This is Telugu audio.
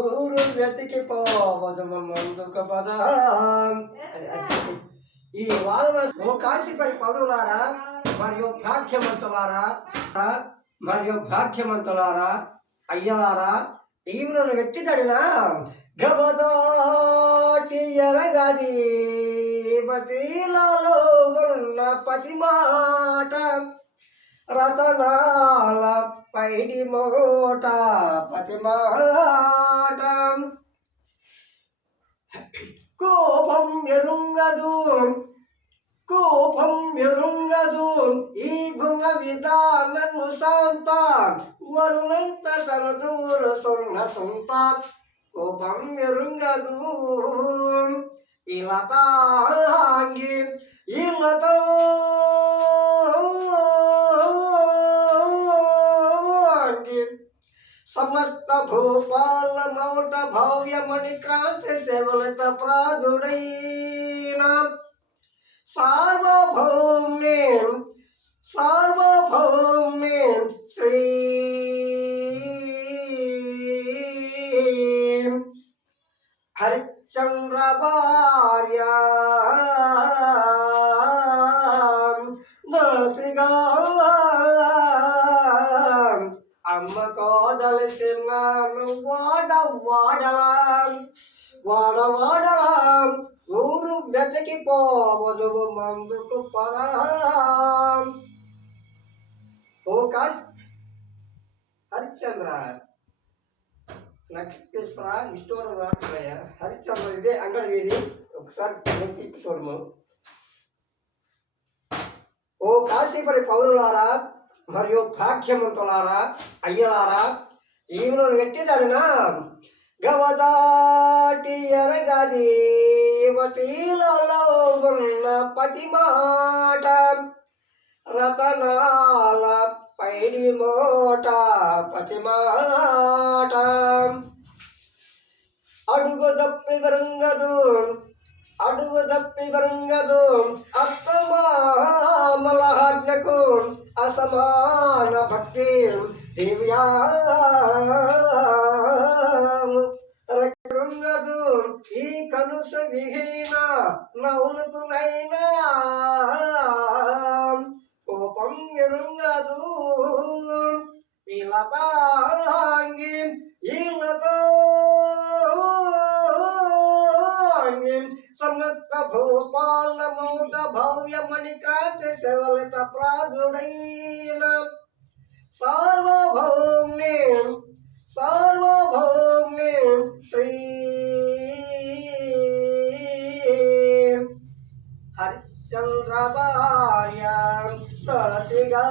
ఊరు వెతికి పోవదు ముందుకు పద. ఈ వారణాసి ఓ కాశీపరి పౌరులారా మరియు భాగ్యమంతులారా అయ్యలారా, ఈమెను వెట్టిదడిన గబదాటి ఎరగది బతిలలో ఉన్న పతి మాట, రతనాల పైడి మోట పతి మాట. కోపం ఎరుంగదు ఈ భుంగ విధానను శాంత, వరులంత తన దూరు సున్న సుంత. కోపం ఎరుంగదు ఇలతాంగి సమస్త భూపాల మౌట భవ్యమణి క్రాంతి సేవలత ప్రాదుడైన సార్వభౌమ్ని శ్రీ హరిశ్చంద్ర భార్య దశగా అమ్మ కోదలసిన్నాను వాడలా ఊరు వెతకి పోవదు మందుకు పరా. ఓ కాశ్ హరిశ్చంద్ర నక్షత్ర ఇష్టం రాకపోయ హరిశ్చంద్ర ఇదే అంగడి వీధి ఒకసారి చూడము. ఓ కాశీపరి పౌరులారా మరియు భాగ్యమంతులారా అయ్యలారా, ఈమెను వెట్టిదడిన గవదాటి ఎరగది వటీలలో ఉన్న పతి మాట, రతనాల పైడి మోట పతి మాట. అడుగు దప్పి వరంగదు అస్తమామలహాజ్ఞకు అసమాన భక్తి దివ్యా రక్షంగదు ఈ కనుస విహీన నౌలుకునైనా. కోపం ఎరుంగదు ఇలతాంగి సమస్త భూపాల మౌట భవ్యమణి క్రాంతి సేవలత ప్రాదుడైన సార్వభౌమ్ని శ్రీ హరిశ్చంద్ర భార్య దశగా